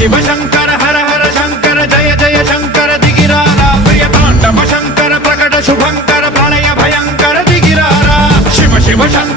शिव शंकर हर हर शंकर जय जय शंकर दिगिरारा प्रिय तांडव शंकर प्रकट शुभंकर प्रलय भयंकर दिगिरारा शिव शिव शंकर